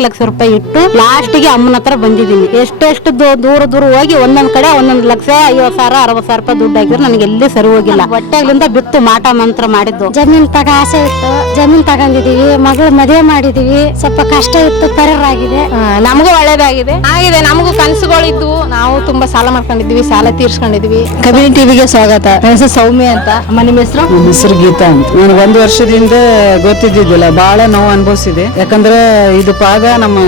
ನಾಲ್ಕು ಲಕ್ಷ ರೂಪಾಯಿ ಇಟ್ಟು ಲಾಸ್ಟಿಗೆ ಅಮ್ಮನ ಹತ್ರ ಬಂದಿದ್ದೀನಿ. ಎಷ್ಟೆಷ್ಟು ದೂರ ದೂರ ಹೋಗಿ ಒಂದೊಂದ್ ಕಡೆ ಒಂದೊಂದ್ ಲಕ್ಷ ಐವತ್ ಸಾವಿರ ಅರವತ್ ಸಾವಿರ ರೂಪಾಯಿ ದುಡ್ಡು ಹಾಕಿದ್ರೆ. ನನಗೆ ಎಲ್ಲಿ ಸರಿ ಹೋಗಿಲ್ಲ. ಹೊಟ್ಟೆಗ್ಲಿಂದ ಬಿತ್ತು ಮಾಟ ಮಂತ್ರ ಮಾಡಿದ್ದು. ಜಮೀನ್ ತಗ ಆಸೆ ಇತ್ತು. ಜಮೀನ್ ತಗೊಂಡಿದೀವಿ ಮಗಳು ಮದುವೆ ಮಾಡಿದೀವಿ ಸ್ವಲ್ಪ ಕಷ್ಟ ಇತ್ತು ಪರರಾಗಿದೆ ನಮಗೂ ಒಳ್ಳೇದಾಗಿದೆ. ಆಗಿದೆ ನಮಗೂ ಕನಸುಗಳಿದ್ವು ನಾವು ತುಂಬಾ ಸಾಲ ಮಾಡ್ಕೊಂಡಿದ್ವಿ ಸಾಲ ತೀರ್ಸ್ಕೊಂಡಿದ್ವಿ ಕಬಿನಿ ಟಿವಿಗೆ ಸ್ವಾಗತ. ಹೆಸರು ಸೌಮ್ಯ ಅಂತ. ಅಮ್ಮ ನಿಮ್ಮ ಹೆಸರು? ಹೆಸರು ಗೀತಾ ಅಂತ. ನಾನು ಒಂದು ವರ್ಷದಿಂದ ಗೊತ್ತಿದ್ದಿದ್ದಿಲ್ಲ. ಬಹಳ ನೋವು ಅನುಭವಿಸಿದೆ. ಯಾಕಂದ್ರೆ ಇದು ಪಾದ ನಮ್ಮ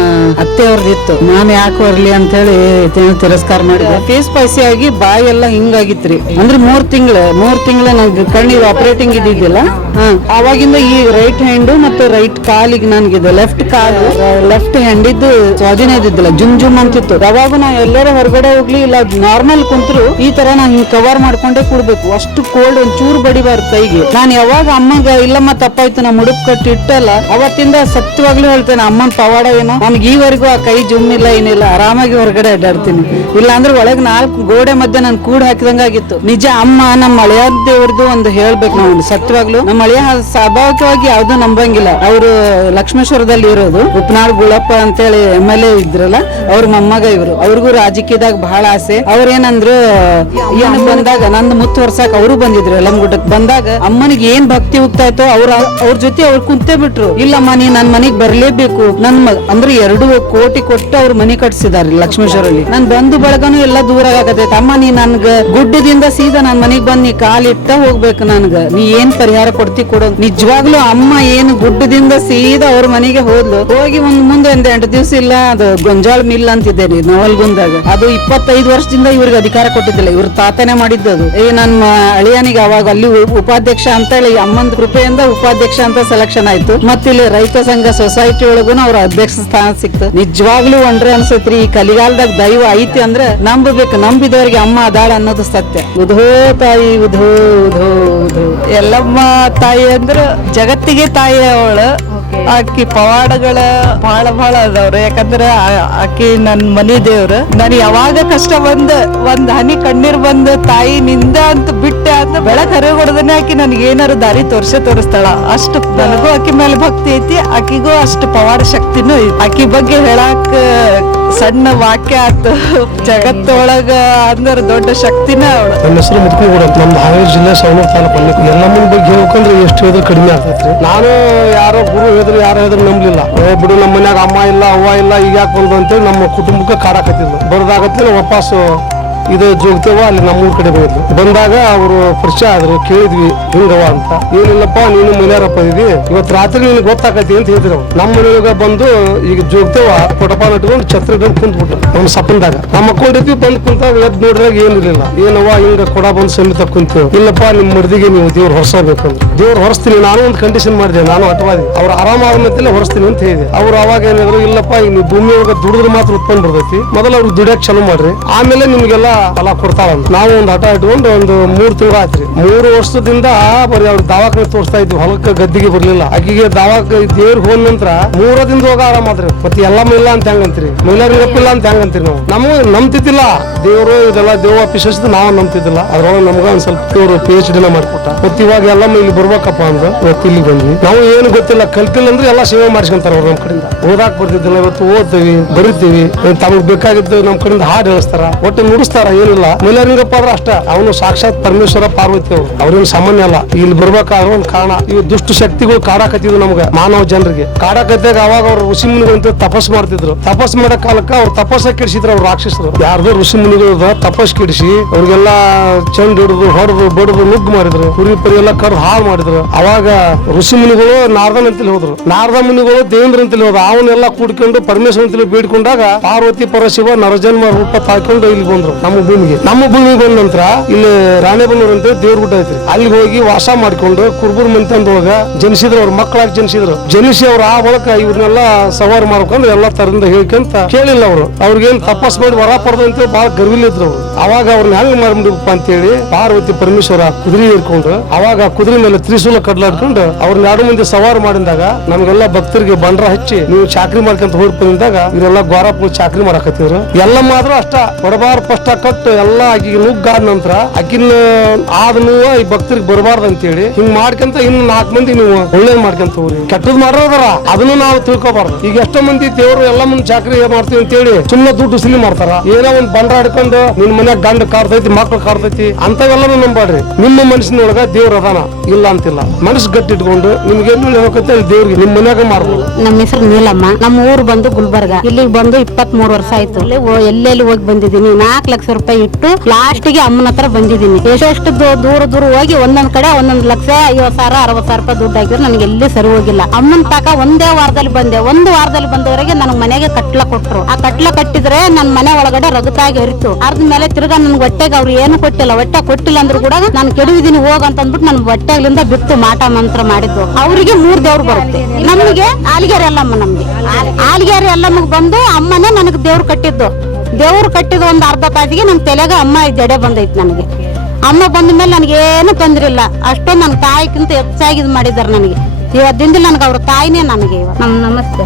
ಅತ್ತೆಯವ್ರದಿತ್ತು ಇತ್ತು. ನಾನು ಯಾಕೆ ಬರ್ಲಿ? ಅಂತ ಹೇಳಿ ತಿರಸ್ಕಾರ ಮಾಡಿದೆ ಫೇಸ್ ಪೈಸೆ ಆಗಿ ಬಾಯಿ ಎಲ್ಲ ಹಿಂಗಾಗಿತ್ರಿ. ಅಂದ್ರೆ ಮೂರ್ ತಿಂಗಳು ಮೂರ್ ತಿಂಗಳ ನಂಗೆ ಕಣ್ಣಿಗೆ ಆಪರೇಟಿಂಗ್ ಇದ್ದಿದ್ದಿಲ್ಲ. ಹಾ. ಅವಾಗಿಂದ ಈ ರೈಟ್ ಹ್ಯಾಂಡ್ ಮತ್ತೆ ರೈಟ್ ಕಾಲಿಗೆ ಇದೆ ಲೆಫ್ಟ್ ಕಾಲು ಲೆಫ್ಟ್ ಹ್ಯಾಂಡ್ ಇದ್ದು ಸ್ವಾಧೀನ ಇದ್ದಿದ್ದಿಲ್ಲ ಜುಮ್ ಜುಮ್ ಅಂತಿತ್ತು. ಅವಾಗ ನಾ ಎಲ್ಲರ ಹೊರಗಡೆ ಹೋಗ್ಲಿ ಇಲ್ಲ ನಾರ್ಮಲ್ ಕುಂತ್ರು ಈ ತರ ನಾ ಹಿಂಗ್ ಕವರ್ ಮಾಡ್ಕೊಂಡೇ ಕೂಡ್ಬೇಕು. ಅಷ್ಟು ಕೋಲ್ಡ್ ಒಂದ್ ಚೂರು ಬಡಿಬಾರ್ದು ಕೈಗೆ. ನಾನು ಯಾವಾಗ ಅಮ್ಮಗ ಇಲ್ಲಮ್ಮ ತಪ್ಪಾಯ್ತು ನಾ ಮುಡುಪ್ ಕಟ್ಟಿ ಇಟ್ಟಲ್ಲ. ಅವತ್ತಿಂದ ಸತ್ಯವಾಗ್ಲೂ ಹೇಳ್ತೇನೆ ಅಮ್ಮನ ಪವಾಡ ಏನೋ? ನಮ್ಗೆ ಈವರೆಗೂ ಆ ಕೈ ಜುಮ್ ಇಲ್ಲ ಏನಿಲ್ಲ ಆರಾಮಾಗಿ ಹೊರಗಡೆ ಅಡ್ಡಾಡ್ತೀನಿ. ಇಲ್ಲ ಅಂದ್ರೆ ಒಳಗ್ ನಾಲ್ಕು ಗೋಡೆ ಮಧ್ಯೆ ನಾನು ಕೂಡ್ ಹಾಕಿದಂಗಾಗಿತ್ತು. ನಿಜ ಅಮ್ಮ ನಮ್ಮ ಮಳೆಯ ದೇವ್ರದ್ದು ಒಂದು ಹೇಳ್ಬೇಕು ನಾವು ಸತ್ಯವಾಗ್ಲು ನಮ್ಮ ಮಳೆಯ ಸ್ವಾಭಾವಿಕವಾಗಿ ಯಾವ್ದು ನಂಬಂಗಿಲ್ಲ. ಅವರು ಲಕ್ಷ್ಮೇಶ್ವರದಲ್ಲಿ ಇರೋದು, ಉಪ್ನಾಳ್ ಗುಳಪ್ಪ ಅಂತೇಳಿ ಎಂ ಎಲ್ ಎ ಇದ್ರಲ್ಲ, ಅವ್ರ ಮೊಮ್ಮಗ ಇವರು. ಅವ್ರಿಗೂ ರಾಜಕೀಯದಾಗ ಬಹಳ ಆಸೆ. ಅವ್ರೇನಂದ್ರು, ಏನು ಬಂದಾಗ, ನಂದು ಮುತ್ತು ವರ್ಷಕ್ ಅವರು ಬಂದಿದ್ರು ಯಲಮಗುಡ್ಡಕ್ ಬಂದಾಗ ಅಮ್ಮನಿಗೆ ಏನ್ ಭಕ್ತಿ ಹೋಗ್ತಾ ಇತ್ತು ಅವ್ರ ಅವ್ರ ಜೊತೆ ಅವ್ರು ಕುಂತೇ ಬಿಟ್ರು ಇಲ್ಲಮ್ಮ ನೀ ನನ್ ಮನಿಗ್ ಬರ್ಲೇಬೇಕು. ನನ್ ಅಂದ್ರೆ ಎರಡು ಕೋಟಿ ಕೊಟ್ಟು ಅವ್ರ ಮನಿ ಕಟ್ಸಿದಾರೆ ಲಕ್ಷ್ಮೇಶ್ವರಲ್ಲಿ ನನ್ ಬಂಧು ಬಳಗನು ಎಲ್ಲ ದೂರ ಆಗತೈತೆ. ಅಮ್ಮ ನೀ ನನ್ಗ ಗುಡ್ಡದಿಂದ ಸೀದಾ ನನ್ ಮನೆಗ್ ಬಂದ್ ನೀ ಕಾಲಿಟ್ಟ ಹೋಗ್ಬೇಕು ನನ್ಗ. ನೀ ಏನ್ ಪರಿಹಾರ ಕೊಡ್ತಿ ಕೊಡು ನಿಜವಾಗ್ಲೂ ಅಮ್ಮ ಏನು ಗುಡ್ಡದಿಂದ ಸೀದಾ ಅವ್ರ ಮನೆಗೆ ಹೋದ್ಲು. ಹೋಗಿ ಒಂದ್ ಮುಂದೆ ಒಂದ್ ಎಂಟು ದಿವ್ಸ ಇಲ್ಲ, ಅದು ಗೊಂಜಾಳ ಮಿಲ್ ಅಂತಿದೆ ರೀ ನವಲ್ಗುಂದಾಗ. ಅದು ಇಪ್ಪತ್ತೈದು ವರ್ಷದಿಂದ ಇವ್ರಿಗೆ ಅಧಿಕಾರ ಕೊಟ್ಟಿದ್ದಿಲ್ಲ. ಇವ್ರ ತಾತನೇ ಮಾಡಿದ್ದು ಅದು. ಏ ನನ್ನ ಅಳಿಯನಿಗೆ ಅವಾಗ ಅಲ್ಲಿ ಉಪಾಧ್ಯಕ್ಷ ಅಂತ ಹೇಳಿ ಅಮ್ಮನ ಕೃಪೆಯಿಂದ ಉಪಾಧ್ಯಕ್ಷ ಅಂತ ಸೆಲೆಕ್ಷನ್ ಆಯ್ತು. ಮತ್ತಿಲ್ಲಿ ರೈತ ಸಂಘ ಸೊಸೈಟಿ ಒಳಗೂ ಅವ್ರ ಅಧ್ಯಕ್ಷ ಸ್ಥಾನ ಸಿಕ್ತು. ನಿಜವಾಗ್ಲೂ ಒಂಡ್ರೆ ಅನ್ಸತ್ರಿ, ಈ ಕಲಿಗಾಲದಾಗ ದೈವ ಐತಿ ಅಂದ್ರೆ ನಂಬಬೇಕು, ನಂಬಿದವರಿಗೆ ಅಮ್ಮ ಅದಾಳ ಅನ್ನೋದು ಸತ್ಯ. ಉಧೋ ತಾಯಿ, ಉಧೋ ಉಧೋ ಉಧೋ. ಎಲ್ಲಮ್ಮ ತಾಯಿ ಅಂದ್ರ ಜಗತ್ತಿಗೆ ತಾಯಿ ಅವಳು ಆಕಿ ಪವಾಡಗಳ ಬಹಳ ಬಹಳ ಅದಾವ್ರ. ಯಾಕಂದ್ರ ಆಕಿ ನನ್ ಮನಿ ದೇವ್ರ. ನಾನು ಯಾವಾಗ ಕಷ್ಟ ಬಂದ ಒಂದ್ ಹನಿ ಕಣ್ಣೀರ್ ಬಂದ ತಾಯಿ ನಿಂದ ಅಂತ ಬಿಟ್ಟೆ ಅಂತ ಬೆಳಕ್ ಹರಿಗೊಡದನೆ ಆಕಿ ನನ್ಗೆ ಏನಾರು ದಾರಿ ತೋರ್ಸೆ ತೋರಿಸ್ತಾಳ. ಅಷ್ಟು ನನಗೂ ಆಕಿ ಮೇಲೆ ಭಕ್ತಿ ಐತಿ ಆಕಿಗೂ ಅಷ್ಟು ಪವಾಡ ಶಕ್ತಿನೂ ಐತಿ. ಆಕಿ ಬಗ್ಗೆ ಹೇಳಾಕ ಸಣ್ಣ ವಾಕ್ಯ ಆತು. ಜಗತ್ತೊಳಗ ಅಂದ್ರ ದೊಡ್ಡ ಶಕ್ತಿನ ಅವಳು. ನನ್ನ ಹೆಸರು ಮುದುಕಿ ಅಂತ. ನಮ್ದು ಹಾವೇರಿ ಜಿಲ್ಲೆ ಸವಣೂರು ತಾಲೂಕು ಅಲ್ಲಿ ಎಲ್ಲಮ್ಮನ ಬಗ್ಗೆ ಹೇಳ್ಬೇಕಂದ್ರೆ ಎಷ್ಟು ಹೇಳಿದ್ರು ಕಡಿಮೆ ಆಗ್ತೈತ್ರಿ. ನಾನು ಯಾರೋ ಗುರು ಹೇಳಿದ್ರು ಯಾರೋ ಹೇಳಿದ್ರು ನಂಬಲಿಲ್ಲ. ಓ ಬಿಡು ನಮ್ಮ ಮನ್ಯಾಗ ಅಮ್ಮ ಇಲ್ಲ, ಅವ್ವ ಇಲ್ಲ, ಈಗ ಯಾಕೆ ಬಂದು ಅಂತೇಳಿ ನಮ್ಮ ಕುಟುಂಬಕ್ಕೆ ಕಾಡಾಕತ್ತಿದ್ರು ಬರೋದಾಗತ್ತೆ ವಾಪಸ್ ಇದು ಜೋಗ್ತೇವ ಅಲ್ಲಿ ನಮ್ಮೂರ್ ಕಡೆ ಬಂದಿದ್ಲು ಬಂದಾಗ ಅವರು ಪರಿಚಯ ಆದ್ರು, ಕೇಳಿದ್ವಿ ಹಿಂಗವ ಅಂತ. ಏನಿಲ್ಲಪ್ಪ, ನೀನು ಮನೆಯಾರಪ್ಪ ಇದಿ ಇವತ್ತು ರಾತ್ರಿ ನಿನ್ಗೆ ಗೊತ್ತಾಕತಿ ಅಂತ ಹೇಳಿದ್ರು. ನಮ್ಮ ಮನೆಯೊಳಗ ಬಂದು ಈಗ ಜೋಗ್ತೇವ ಕೊಟಪ ಇಟ್ಕೊಂಡು ಛತ್ರ ಬಂದು ಕುಂತ್ಬಿಟ್ರು ನಮ್ಮ ಸಪ್ಪಂದಾಗ ನಮ್ಮ ಮಕ್ಕೊಂಡಿದ್ವಿ ಬಂದು ಕುಂತಾಗ ಎದ್ ನೋಡಿದಾಗ ಏನಿರ್ಲಿಲ್ಲ. ಏನವ್ವ, ಹಿಂಗ ಕೊಡ ಬಂದು ಸಮೇತ ಕುಂತು. ಇಲ್ಲಪ್ಪ ನಿಮ್ಮ ಮರ್ದಿಗೆ ನೀವು ದೇವ್ರು ಹೊರಸಬೇಕು ಅಂತ ದೇವ್ರು ಹೊರಸ್ತೀನಿ, ನಾನು ಒಂದು ಕಂಡೀಷನ್ ಮಾಡಿದೆ, ನಾನು ಅಟವಾದಿ ಅವ್ರು ಆರಾಮಾದ ಮೇಲೆ ಹೊರಸ್ತೀನಿ ಅಂತ ಹೇಳಿದೆ. ಅವ್ರು ಅವಾಗ ಏನಿದ್ರು ಇಲ್ಲಪ್ಪ ಈಗ ನೀವು ಭೂಮಿ ದುಡಿದ್ರೆ ಮಾತ್ರ ಉತ್ಪನ್ನ ಬರ್ತೈತಿ. ಮೊದಲು ಅವ್ರಿಗೆ ದುಡಿಯಕ್ ಚಾಲೂ ಮಾಡ್ರಿ. ಆಮೇಲೆ ನಿಮ್ಗೆಲ್ಲ ಫಲ ಕೊಡ್ತಾಳಂತ ನಾವು ಒಂದು ಹಠ ಇಟ್ಕೊಂಡು ಒಂದು ಮೂರ್ ತಿಂಗಳು ಆಯ್ತ್ರಿ ಮೂರು ವರ್ಷದಿಂದ ಬರೀ ಅವ್ರ ದವಾಖಾನೆ ತೋರಿಸ್ತಾ ಇದ್ವಿ. ಹೊಲಕ್ಕೆ ಗದ್ದಿಗೆ ಬರ್ಲಿಲ್ಲ. ಆಕಿಗೆ ದವಾಖ ದೇವ್ರ ಹೋದ ನಂತರ ಮೂರದಿಂದ ಹೋಗ ಆರಾಮಾದ್ರಿ ಮತ್ತೆ ಎಲ್ಲ ಇಲ್ಲ ಅಂತ ಹೆಂಗಂತೀರಿ? ಮಹಿಳೆಯರಿಗೆ ಇಲ್ಲ ಅಂತ ಹೆಂಗಂತೀರಿ ನಾವು? ನಮಗೂ ನಂಬ್ತಿದ್ದಿಲ್ಲ. ದೇವರು ಇದೆಲ್ಲ ದೇವ ಪಿಶಸ್ದು ನಾವು ನಂಬ್ತಿದ್ದಿಲ್ಲ. ಅದ್ರೊಳಗೆ ನಮ್ಗ ಒಂದ್ ಸ್ವಲ್ಪ ದೇವರು ಪಿ ಎಚ್ ಡಿನ ಮಾಡ್ಕೊಟ್ಟ. ಮತ್ತೆ ಇವಾಗ ಎಲ್ಲ ಇಲ್ಲಿ ಬರ್ಬೇಕಪ್ಪ ಅಂದ್ರೆ. ಇವತ್ತು ಇಲ್ಲಿ ಬಂದ್ವಿ. ನಾವು ಏನು ಗೊತ್ತಿಲ್ಲ. ಕಲ್ತಿಲ್ಲ ಅಂದ್ರೆ ಎಲ್ಲ ಸೇವೆ ಮಾಡಿಸ್ಕೊಂತಾರ ಅವ್ರು ನಮ್ಮ ಕಡೆಯಿಂದ. ಓದಾಕ್ ಬರ್ತಿದ್ದಿಲ್ಲ. ಇವತ್ತು ಓದ್ತೀವಿ, ಬರಿತೀವಿ. ತಮಗೆ ಬೇಕಾಗಿದ್ದು ನಮ್ಮ ಕಡೆಯಿಂದ ಹಾಡು ಹೇಳಿಸ್ತಾರ. ಒಟ್ಟು ನುಡಿಸ್ತಾರ. ಏನಿಲ್ಲ ಮೈಲಾರಿಂಗಪ್ಪ ಆದ್ರೆ ಅಷ್ಟ. ಅವನು ಸಾಕ್ಷಾತ್ ಪರಮೇಶ್ವರ ಪಾರ್ವತಿ ಅವ್ರು. ಅವ್ರೇನು ಸಾಮಾನ್ಯ ಅಲ್ಲ. ಇಲ್ಲಿ ಬರ್ಬೇಕಾದ್ರೆ ಒಂದು ಕಾರಣ. ಇವು ದುಷ್ಟ ಶಕ್ತಿಗಳು ಕಾಡಾಕತ್ತಿದ್ವು ನಮ್ಗೆ, ಮಾನವ ಜನರಿಗೆ. ಕಾಡಾಕತ್ತಾಗ ಅವಾಗ ಅವ್ರು ಋಷಿ ಮುನಿಗಳಂತ ತಪಸ್ ಮಾಡ್ತಿದ್ರು. ತಪಸ್ ಮಾಡೋ ಕಾಲಕ್ಕ ಅವ್ರು ತಪಸ್ಸ ಕೆಡಿಸಿದ್ರು ಅವ್ರು ರಾಕ್ಷಸರು. ಯಾರ್ದೋ ಋಷಿ ಮುನಿಗಳ ತಪಸ್ ಕೆಡಿಸಿ ಅವ್ರಿಗೆಲ್ಲ ಚಂಡ್ ಹಿಡಿದು, ಹೊಡೆದು, ಬಡದು, ನುಗ್ಗು ಮಾಡಿದ್ರು. ಕುರಿ ಪರಿ ಎಲ್ಲ ಕರ್ದು ಹಾಳು ಮಾಡಿದ್ರು. ಅವಾಗ ಋಷಿ ಮುನಿಗಳು ನಾರದನ್ ಅಂತೇಳಿ ಹೋದ್ರು. ನಾರದ ಮುನಿಗಳು ದೇವೇಂದ್ರ ಅಂತೇಳಿ ಹೋದ್ರು. ಅವನ್ನೆಲ್ಲ ಕೂಡ್ಕೊಂಡು ಪರಮೇಶ್ವರ ಅಂತೇಳಿ ಬೇಡ್ಕೊಂಡಾಗ ಪಾರ್ವತಿ ಪರಶಿವ ನರಜನ್ಮ ರೂಪ ತಾಕೊಂಡು ಇಲ್ಲಿ ಬಂದ್ರು. ನಮ್ಮ ಭೂಮಿಗೆ. ನಮ್ಮ ಭೂಮಿಗೆ ಬಂದ ನಂತರ ಇಲ್ಲಿ ರಾಣೆಬೆನ್ನೂರು ಅಂತ ದೇವ್ರ ಗುಡ್ಡ ಐತ್ರಿ. ಅಲ್ಲಿ ಹೋಗಿ ವಾಸ ಮಾಡ್ಕೊಂಡು ಕುರ್ಬುರ್ ಮಂತಂದೊಳಗ ಜನಿಸಿದ್ರು ಅವ್ರ ಮಕ್ಕಳಾಗಿ ಜನಿಸಿದ್ರು. ಜನಿಸಿ ಅವ್ರ ಆ ಬಳಕ ಇವ್ರನ್ನೆಲ್ಲ ಸವಾರಿ ಮಾಡ್ಕೊಂಡು ಎಲ್ಲ ತರದಿಂದ ಹೇಳ್ಕಂತ ಕೇಳಿಲ್ಲ ಅವರು. ಅವ್ರಿಗೇನ್ ತಪಸ್ ಮಾಡಿ ವರ ಪಡೆದು ಅಂತ ಬಹಳ ಗರ್ವಿಲಿದ್ರು ಅವ್ರು. ಅವಾಗ ಅವ್ರನ್ನ ಹೆಂಗ್ ಮಾಡ್ಬಿಡಪ್ಪ ಅಂತೇಳಿ ಪಾರ್ವತಿ ಪರಮೇಶ್ವರ ಕುದುರೆ ಇರ್ಕೊಂಡು ಅವಾಗ ಕುದುರೆ ಮೇಲೆ ತ್ರಿಶೂಲ ಕಡ್ಲಾಡ್ಕೊಂಡು ಅವ್ರನ್ನ ಎರಡು ಮಂದಿ ಸವಾರ ಮಾಡಿದಾಗ ನಮಗೆಲ್ಲ ಭಕ್ತರಿಗೆ ಬಂಡ್ರ ಹಚ್ಚಿ ನೀವು ಚಾಕ್ರಿ ಮಾಡ್ಕೊಂತ ಹೋಗಿ ಬಂದಾಗ ಇವರೆಲ್ಲ ಗೋರಪ್ಪ ಚಾಕ್ರಿ ಮಾಡಕತ್ತಿದ್ರು. ಎಲ್ಲ ಮಾತ್ರ ಅಷ್ಟ ಬಡಬಾರ ಫಸ್ಟ್ ಕಟ್ಟು ಎಲ್ಲ ಆಕಿಗೆ ನುಗ್ಗಾದ ನಂತರ ಆಕಿನ ಆದ ನೋವ ಈ ಭಕ್ತರಿಗೆ ಬರಬಾರ್ದು ಅಂತೇಳಿ ಹಿಂಗ್ ಮಾಡ್ಕೊಂತ ಇನ್ನು ನಾಲ್ಕು ಮಂದಿ ನೀವು ಒಳ್ಳೇದ್ ಮಾಡ್ಕೊಂತ ಹೋಗ್ರಿ. ಕೆಟ್ಟದ್ ಮಾಡೋದರ ಅದನ್ನು ನಾವು ತಿಳ್ಕೊಬಾರ್ದು. ಈಗ ಎಷ್ಟೋ ಮಂದಿ ದೇವರು ಎಲ್ಲ ಮುಂದೆ ಚಾಕ್ರಿ ಮಾಡ್ತೀವಿ ಅಂತೇಳಿ ಸುಮ್ಮನೆ ದುಡ್ಡು ಸಿಲಿ ಮಾಡ್ತಾರ. ಏನೋ ಒಂದ್ ಬಂಡ ಹಿಡ್ಕೊಂಡು ನಿನ್ ಮನ್ಯಾಗ ಗಂಡ ಕಾಡ್ತೈತಿ, ಮಕ್ಳು ಕಾಡ್ತೈತಿ ಅಂತವೆಲ್ಲನೂ ನಂಬಾಡ್ರಿ. ನಿಮ್ಮ ಮನಸ್ಸಿನೊಳಗ ದೇವ್ರ ಅದಾನ, ಇಲ್ಲ ಅಂತಿಲ್ಲ. ಗಟ್ಟಿ ಇಟ್ಕೊಂಡು ನಿಮ್ಗೆ ಏನು ಹೇಳ್ಬೇಕಂತ ದೇವ್ರಿಗೆ ನಿಮ್ ಮನ್ಯಾಗ ಮಾಡ್ಬೋದು. ನಮ್ಮ ಹೆಸರು ನೀಲಮ್ಮ. ನಮ್ಮ ಊರು ಬಂದು ಗುಲ್ಬರ್ಗ. ಇಲ್ಲಿಗೆ ಬಂದು ಇಪ್ಪತ್ತ್ ಮೂರು ವರ್ಷ ಆಯ್ತು. ಎಲ್ಲೆಲ್ಲಿ ಹೋಗಿ ಬಂದಿದ್ದೀನಿ? ನಾಲ್ಕು ಲಕ್ಷ ರೂಪಾಯಿ ಇಟ್ಟು ಲಾಸ್ಟ್ಗೆ ಅಮ್ಮನ ಹತ್ರ ಬಂದಿದ್ದೀನಿ. ಎಷ್ಟೆಷ್ಟು ದೂರ ದೂರ ಹೋಗಿ ಒಂದೊಂದ್ ಕಡೆ ಒಂದೊಂದ್ ಲಕ್ಷ ಐವತ್ ಸಾವಿರ ಅರವತ್ ಸಾವಿರ ರೂಪಾಯಿ ದುಡ್ಡು ಹಾಕಿದ್ರೆ ನನಗೆ ಎಲ್ಲಿ ಸರಿ ಹೋಗಿಲ್ಲ. ಅಮ್ಮನ ಪಾಕ ಒಂದೇ ವಾರದಲ್ಲಿ ಬಂದೆ. ಒಂದು ವಾರದಲ್ಲಿ ಬಂದವರೆಗೆ ನನಗೆ ಮನೆಗೆ ಕಟ್ಲ ಕೊಟ್ರು. ಆ ಕಟ್ಲ ಕಟ್ಟಿದ್ರೆ ನನ್ನ ಮನೆ ಒಳಗಡೆ ರಗತಾಗಿ ಹರಿತು. ಅರ್ದ ಮೇಲೆ ತಿರ್ಗಾ ನನ್ ಹೊಟ್ಟೆಗೆ ಅವ್ರು ಏನು ಕೊಟ್ಟಿಲ್ಲ, ಹೊಟ್ಟೆ ಕೊಟ್ಟಿಲ್ಲ ಅಂದ್ರು ಕೂಡ ನಾನು ಕೆಡುವಿದೀನಿ ಹೋಗ ಅಂತ ಅಂದ್ಬಿಟ್ಟು ನನ್ನ ಹೊಟ್ಟೆಗಳಿಂದ ಬಿತ್ತು ಮಾಟ ಮಂತ್ರ ಮಾಡಿದ್ದು. ಅವರಿಗೆ ಮೂರ್ ದೇವ್ರು ಬರುತ್ತೆ. ನಮಗೆ ಆಲಿಗೆರೆ ಅಲ್ಲಮ್ಮ ನಮ್ಗೆ. ಆಲಿಗೆರೆ ಅಲ್ಲಮ್ಮಗೆ ಬಂದು ಅಮ್ಮನೇ ನನಗೆ ದೇವ್ರು ಕಟ್ಟಿದ್ದು. ದೇವ್ರು ಕಟ್ಟಿದ ಒಂದು ಅರ್ಧ ತಾಸಿಗೆ ನಮ್ಮ ತಲೆಗೆ ಅಮ್ಮ ಜಡೆ ಬಂದೈತಿ ನನಗೆ. ಅಮ್ಮ ಬಂದ ಮೇಲೆ ನನಗೇನು ತೊಂದರೆ ಇಲ್ಲ. ಅಷ್ಟೊಂದು ನನ್ನ ತಾಯಿಗಿಂತ ಹೆಚ್ಚಾಗಿ ಇದು ಮಾಡಿದ್ದಾರೆ ನನಗೆ. ಇವತ್ತಿಂದ ನನಗೆ ಅವ್ರ ತಾಯಿನೇ ನನಗೆ ನಮ್ಮ ನಮಸ್ತೆ